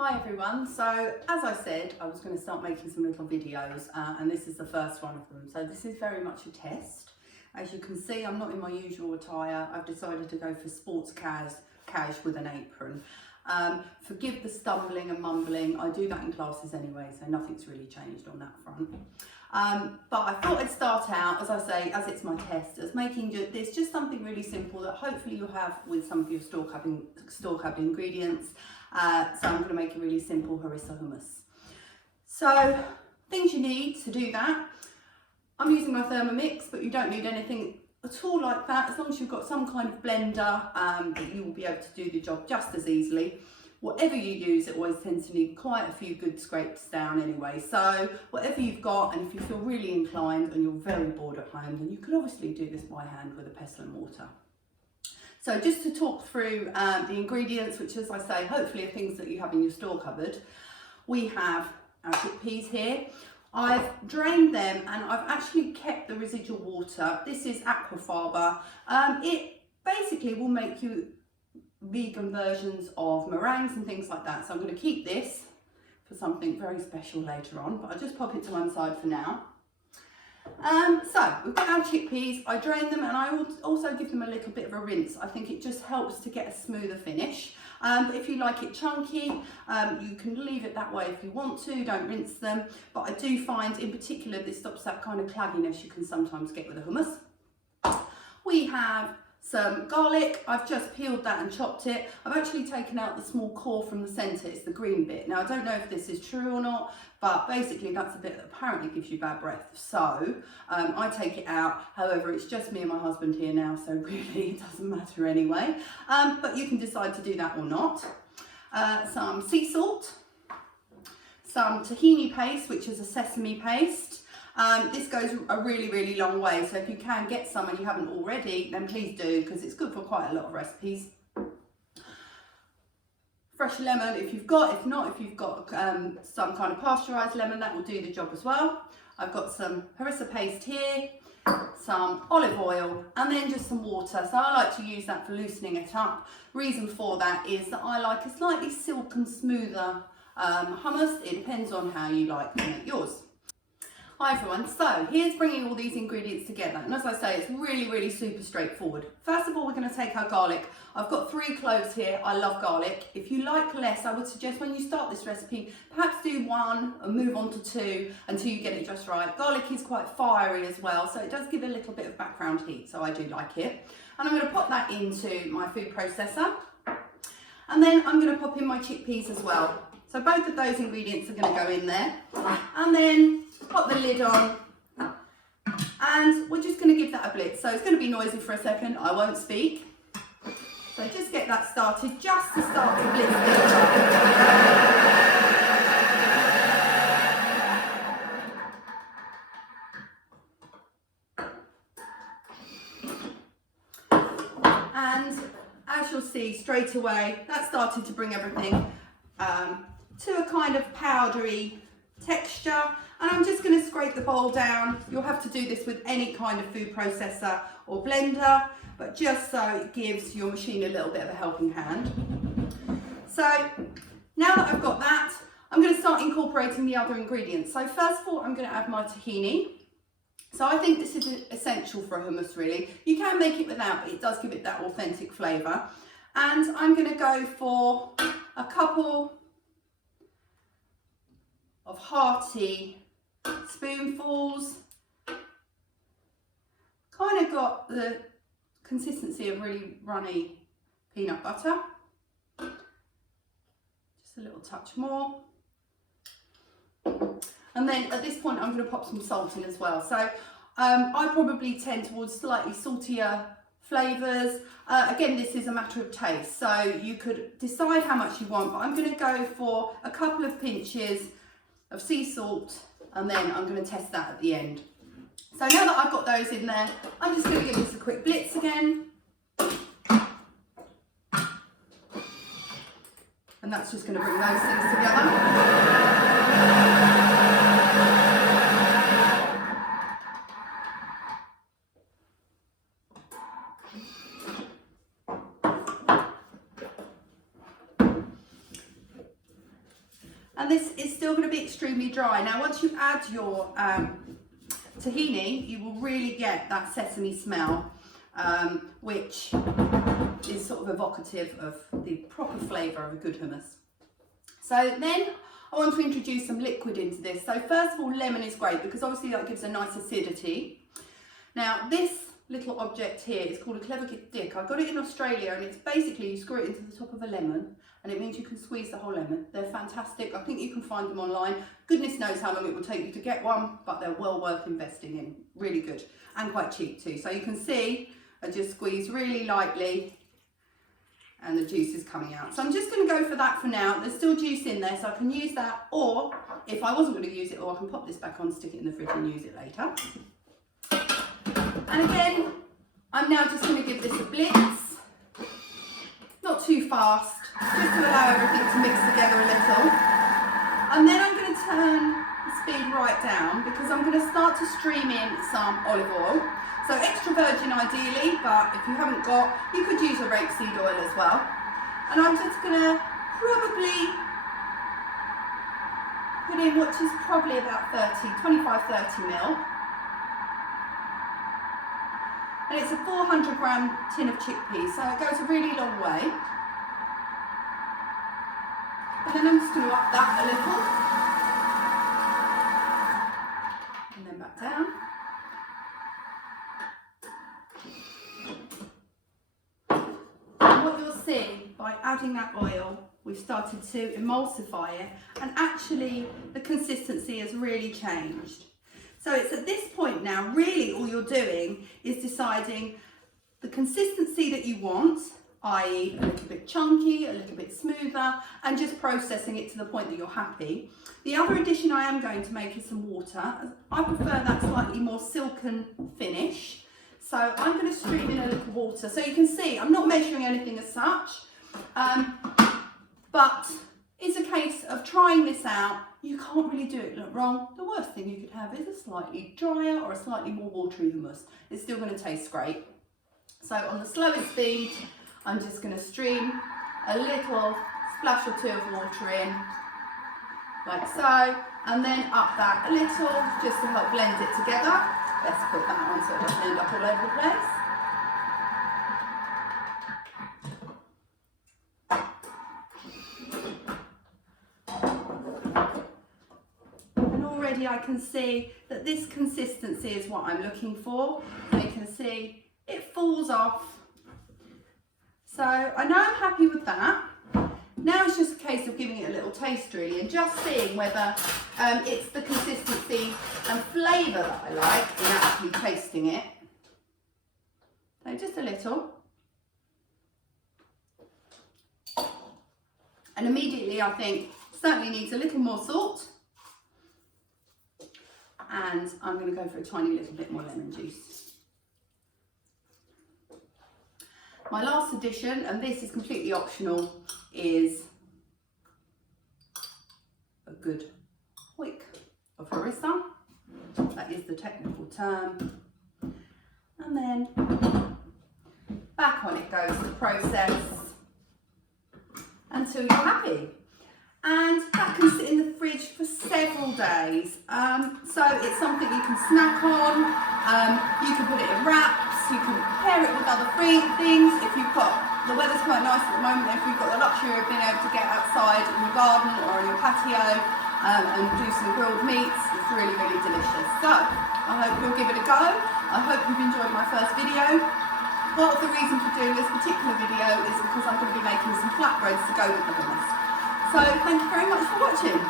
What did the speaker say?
Hi everyone, so as I said I was going to start making some little videos and this is the first one of them. So this is very much a test. As you can see, I'm not in my usual attire. I've decided to go for sports cash with an apron. Forgive the stumbling and mumbling, I do that in classes anyway, so nothing's really changed on that front. But I thought I'd start out, as I say, as it's my test, as making this just something really simple that hopefully you'll have with some of your store cupboard ingredients. So I'm going to make a really simple harissa hummus. So things you need to do that. I'm using my Thermomix, but you don't need anything at all like that, as long as you've got some kind of blender that you will be able to do the job just as easily. Whatever you use, it always tends to need quite a few good scrapes down anyway. So whatever you've got, and if you feel really inclined and you're very bored at home, then you could obviously do this by hand with a pestle and mortar. So just to talk through the ingredients, which as I say, hopefully are things that you have in your store cupboard. We have our chickpeas here. I've drained them and I've actually kept the residual water. This is aquafaba. It basically will make you vegan versions of meringues and things like that. So I'm going to keep this for something very special later on, but I'll just pop it to one side for now. So we've got our chickpeas. I drain them and I will also give them a little bit of a rinse. I think it just helps to get a smoother finish. But if you like it chunky, you can leave it that way if you want to, don't rinse them. But I do find in particular this stops that kind of clagginess you can sometimes get with a hummus. We have some garlic. I've just peeled that and chopped it. I've actually taken out the small core from the centre, it's the green bit. Now I don't know if this is true or not, but basically that's a bit that apparently gives you bad breath. So I take it out. However, it's just me and my husband here now, so really it doesn't matter anyway. But you can decide to do that or not. Some sea salt, some tahini paste, which is a sesame paste. This goes a really long way, so if you can get some and you haven't already, then please do, because it's good for quite a lot of recipes. Fresh lemon if you've got, if not, if you've got some kind of pasteurised lemon, that will do the job as well. I've got some harissa paste here, some olive oil, and then just some water. So I like to use that for loosening it up. Reason for that is that I like a slightly silk and smoother hummus. It depends on how you like to make yours. Hi everyone, so here's bringing all these ingredients together, and as I say, it's really super straightforward. First of all, we're going to take our garlic. I've got 3 cloves here. I love garlic. If you like less, I would suggest when you start this recipe, perhaps do 1 and move on to 2 until you get it just right. Garlic is quite fiery as well, so it does give a little bit of background heat, so I do like it. And I'm going to pop that into my food processor, and then I'm going to pop in my chickpeas as well. So both of those ingredients are going to go in there, and then pop the lid on, and we're just going to give that a blitz. So it's going to be noisy for a second, I won't speak. So just get that started, just to start to blitz it. And as you'll see straight away, that started to bring everything to a kind of powdery texture, and I'm just going to scrape the bowl down. You'll have to do this with any kind of food processor or blender, but just so it gives your machine a little bit of a helping hand. So now that I've got that, I'm going to start incorporating the other ingredients. So first of all, I'm going to add my tahini. So I think this is essential for a hummus really. You can make it without, but it does give it that authentic flavour. And I'm going to go for a couple of hearty spoonfuls. Kind of got the consistency of really runny peanut butter. Just a little touch more. And then at this point I'm going to pop some salt in as well. So I probably tend towards slightly saltier flavours. Again, this is a matter of taste, so you could decide how much you want, but I'm going to go for a couple of pinches of sea salt, and then I'm going to test that at the end. So now that I've got those in there, I'm just going to give this a quick blitz again. And that's just going to bring those things together. and this is still going to be extremely dry. Now once you add your tahini, you will really get that sesame smell, which is sort of evocative of the proper flavour of a good hummus. So then I want to introduce some liquid into this. So first of all, lemon is great because obviously that gives a nice acidity. Now this little object here is called a clever dick. I got it in Australia, and it's basically you screw it into the top of a lemon, and it means you can squeeze the whole lemon. They're fantastic. I think you can find them online. Goodness knows how long it will take you to get one, but they're well worth investing in. Really good and quite cheap too. So you can see I just squeeze really lightly and the juice is coming out. So I'm just going to go for that for now. There's still juice in there, so I can use that, or if I wasn't going to use it, or I can pop this back on, stick it in the fridge and use it later. And again, I'm now just going to give this a blitz, not too fast, just to allow everything to mix together a little. And then I'm going to turn the speed right down because I'm going to start to stream in some olive oil. So extra virgin ideally, but if you haven't got, you could use a rapeseed oil as well. And I'm just going to probably put in what is probably about 25-30 mil. And it's a 400 gram tin of chickpeas, so it goes a really long way. And then I'm just going to up that a little. And then back down. By adding that oil, we've started to emulsify it, and actually the consistency has really changed. So it's at this point now, really all you're doing is deciding the consistency that you want, i.e. a little bit chunky, a little bit smoother, and just processing it to the point that you're happy. The other addition I am going to make is some water. I prefer that slightly more silken finish. So I'm going to stream in a little water. So you can see I'm not measuring anything as such, but it's a case of trying this out. You can't really do it wrong. The worst thing you could have is a slightly drier or a slightly more watery hummus. It's still going to taste great. So on the slowest speed, I'm just going to stream a little splash or two of water in, like so, and then up that a little just to help blend it together. Let's put that on so it doesn't end up all over the place. And already I can see that this consistency is what I'm looking for. And you can see it falls off. So I know I'm happy with that. Now it's just a case of giving it a little taste really, and just seeing whether it's the consistency and flavour that I like in actually tasting it. So just a little. And immediately I think certainly needs a little more salt. And I'm going to go for a tiny little bit more lemon juice. My last addition, and this is completely optional, is a good wick of Harissa. That is the technical term. And then back on it goes the process until you're happy. And that can sit in the fridge for several days. So it's something you can snack on, you can put it in wraps, you can pair it with other things. If you've got, the weather's quite nice at the moment, if you've got the luxury of being able to get outside in your garden or on your patio and do some grilled meats, it's really, really delicious. So I hope you'll give it a go. I hope you've enjoyed my first video. Part of the reason for doing this particular video is because I'm going to be making some flatbreads to go with the hummus. So thank you very much for watching.